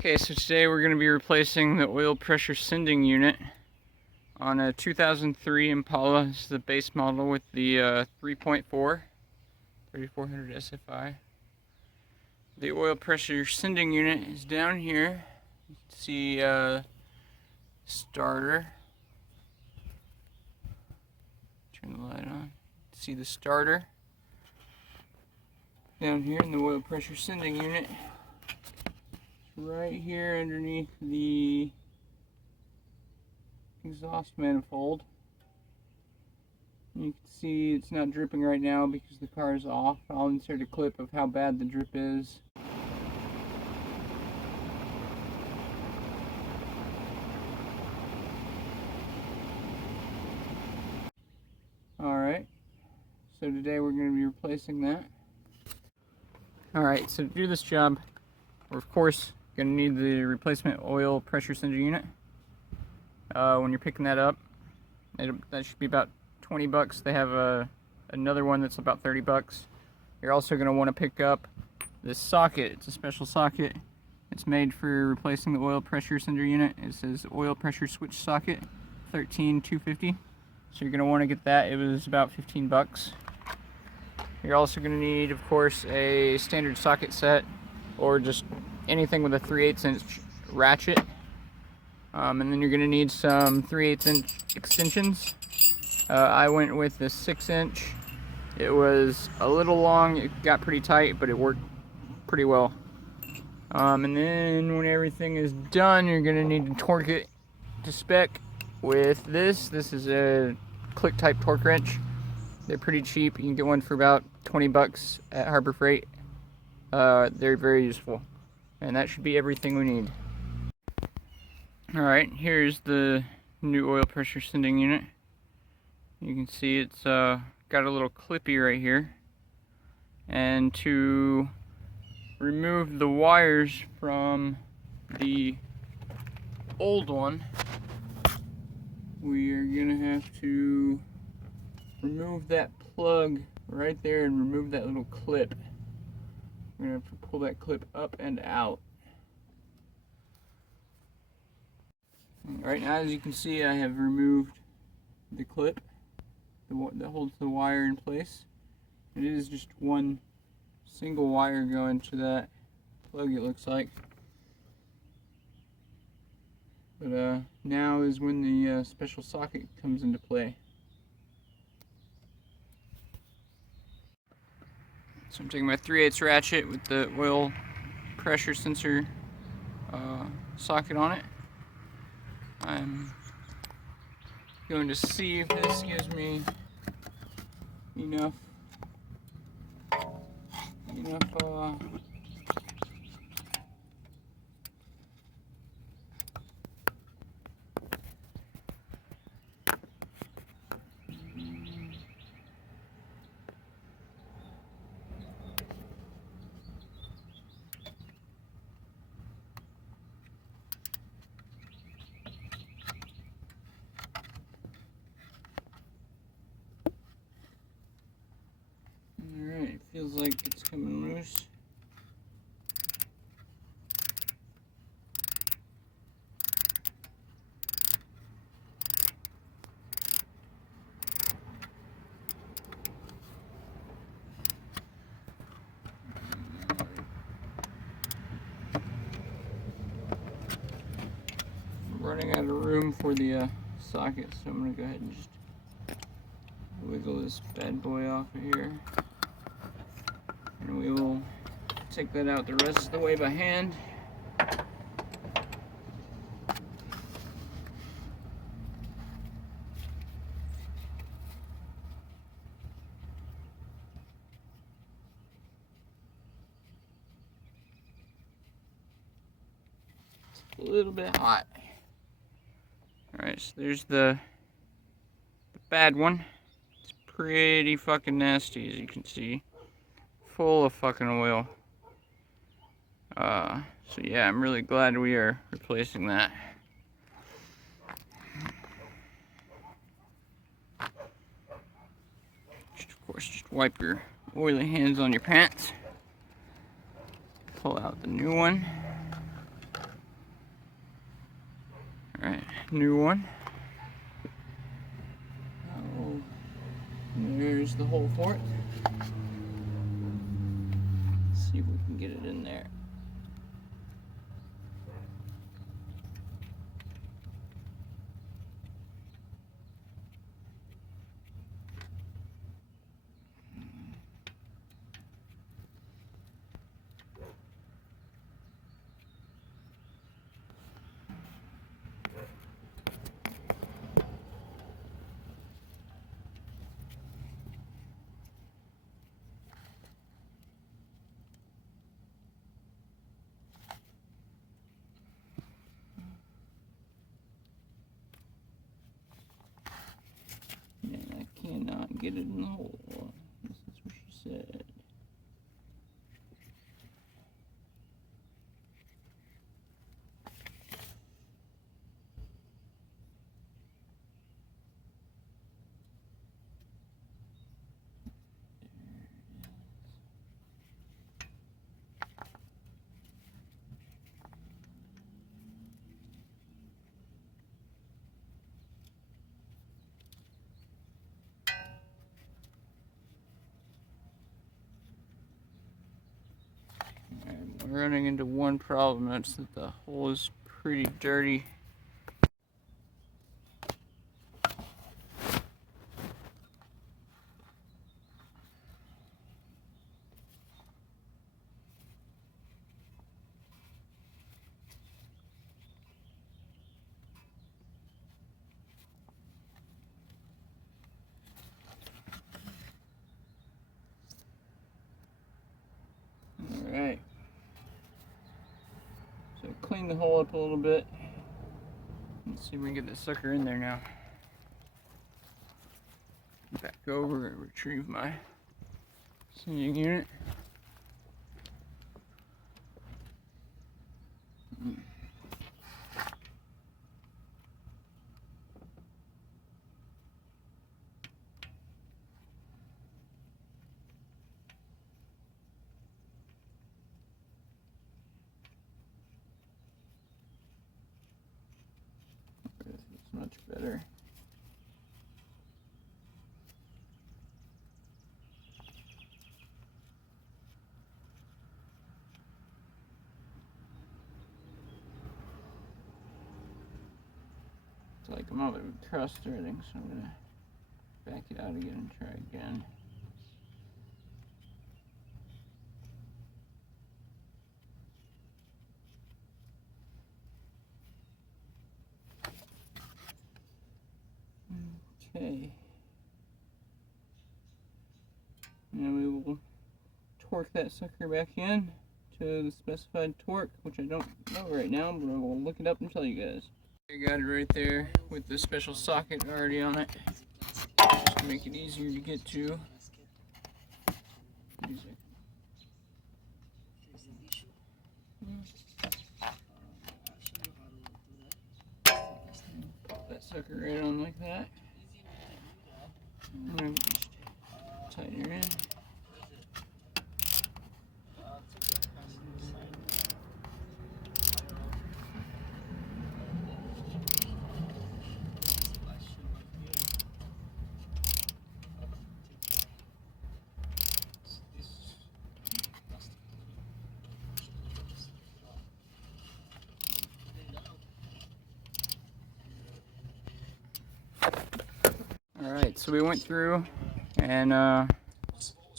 Okay, so today we're going to be replacing the oil pressure sending unit on a 2003 Impala. This is the base model with the 3.4 3400 SFI. The oil pressure sending unit is down here. You can see starter. Turn the light on. See the starter down here in the oil pressure sending unit. Right here underneath the exhaust manifold. You can see it's not dripping right now because the car is off. I'll insert a clip of how bad the drip is. Alright, so today we're going to be replacing that. Alright, so to do this job, we're of course going to need the replacement oil pressure sender unit. When you're picking that up, that should be about 20 bucks. They have another one that's about 30 bucks. You're also going to want to pick up this socket. It's a special socket. It's made for replacing the oil pressure sender unit. It says oil pressure switch socket 13250. So you're going to want to get that. It was about 15 bucks. You're also going to need, of course, a standard socket set or just anything with a 3/8 inch ratchet. And then you're going to need some 3/8 inch extensions. I went with the 6 inch. It was a little long, it got pretty tight, but it worked pretty well. And then when everything is done, you're going to need to torque it to spec with this. This is a click type torque wrench. They're pretty cheap. You can get one for about 20 bucks at Harbor Freight. They're very useful. And that should be everything we need. Alright, here's the new oil pressure sending unit. You can see it's got a little clippy right here. And to remove the wires from the old one, we are going to have to remove that plug right there and remove that little clip. We're going to have to pull that clip up and out. Right now, as you can see, I have removed the clip that holds the wire in place. It is just one single wire going to that plug, it looks like. But now is when the special socket comes into play. So I'm taking my 3/8 ratchet with the oil pressure sensor socket on it. I'm going to see if this gives me enough Alright, it feels like it's coming loose. I'm running out of room for the socket, so I'm going to go ahead and just wiggle this bad boy off of here. And we will take that out the rest of the way by hand. It's a little bit hot. Alright, so there's the bad one. It's pretty fucking nasty, as you can see. Full of fucking oil. So yeah, I'm really glad we are replacing that. Of course, just wipe your oily hands on your pants. Pull out the new one. Alright, new one. Oh, there's the hole for it. Let's see if we can get it in there. And I cannot get it in the hole. This is what she said. We're running into one problem, that's that the hole is pretty dirty. Alright. So clean the hole up a little bit. Let's see if we can get this sucker in there now. Back over and retrieve my sending unit. It's much better. It's like I'm over with trust or anything, so I'm gonna back it out again and try again. Okay. Now we will torque that sucker back in to the specified torque, which I don't know right now, but I will look it up and tell you guys. I got it right there with the special socket already on it, just to make it easier to get to. Put that sucker right on like that. And just tighten her in. Alright, so we went through and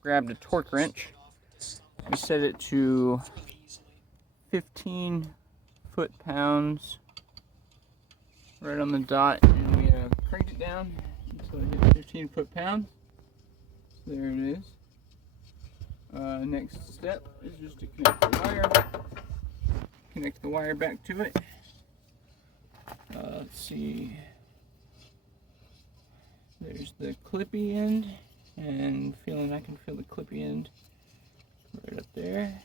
grabbed a torque wrench. We set it to 15 foot-pounds right on the dot, and we cranked it down until it hit 15 foot-pounds. So there it is. Next step is just to connect the wire. Connect the wire back to it. Let's see. There's the clippy end, and I can feel the clippy end right up there.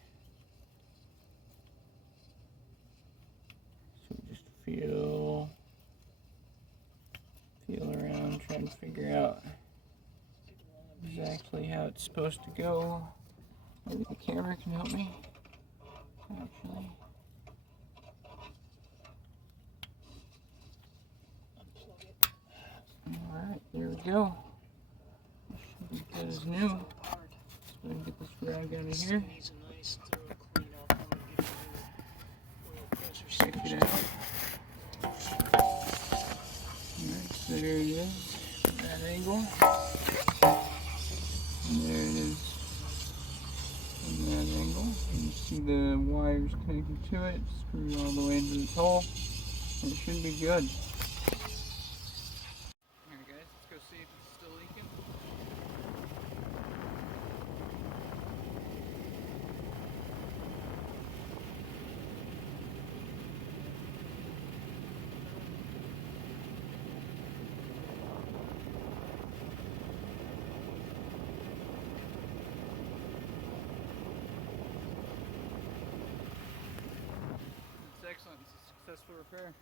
So we just feel around, trying to figure out exactly how it's supposed to go. Maybe the camera can help me, actually. Alright, there we go. Should be good as new. Let's go ahead and get this rag out of here. Check it out. Alright, so there it is. That angle. And there it is. From that angle. You see the wires connected to it, screwed all the way into this hole. And it should be good. Alright guys, let's go see if it's still leaking. It's excellent. It's a successful repair.